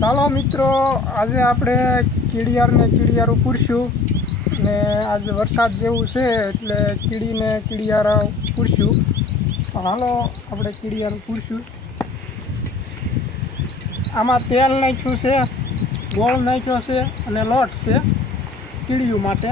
ચાલો મિત્રો, આજે આપણે કીડિયારને કીડિયારું પૂરશું ને આજે વરસાદ જેવું છે એટલે કીડીને કીડિયારા પૂરશું. હાલો આપણે કીડિયારું પૂરશું. આમાં તેલ નાખ્યું છે, ગોળ નાખ્યો છે અને લોટ છે કીડિયું માટે.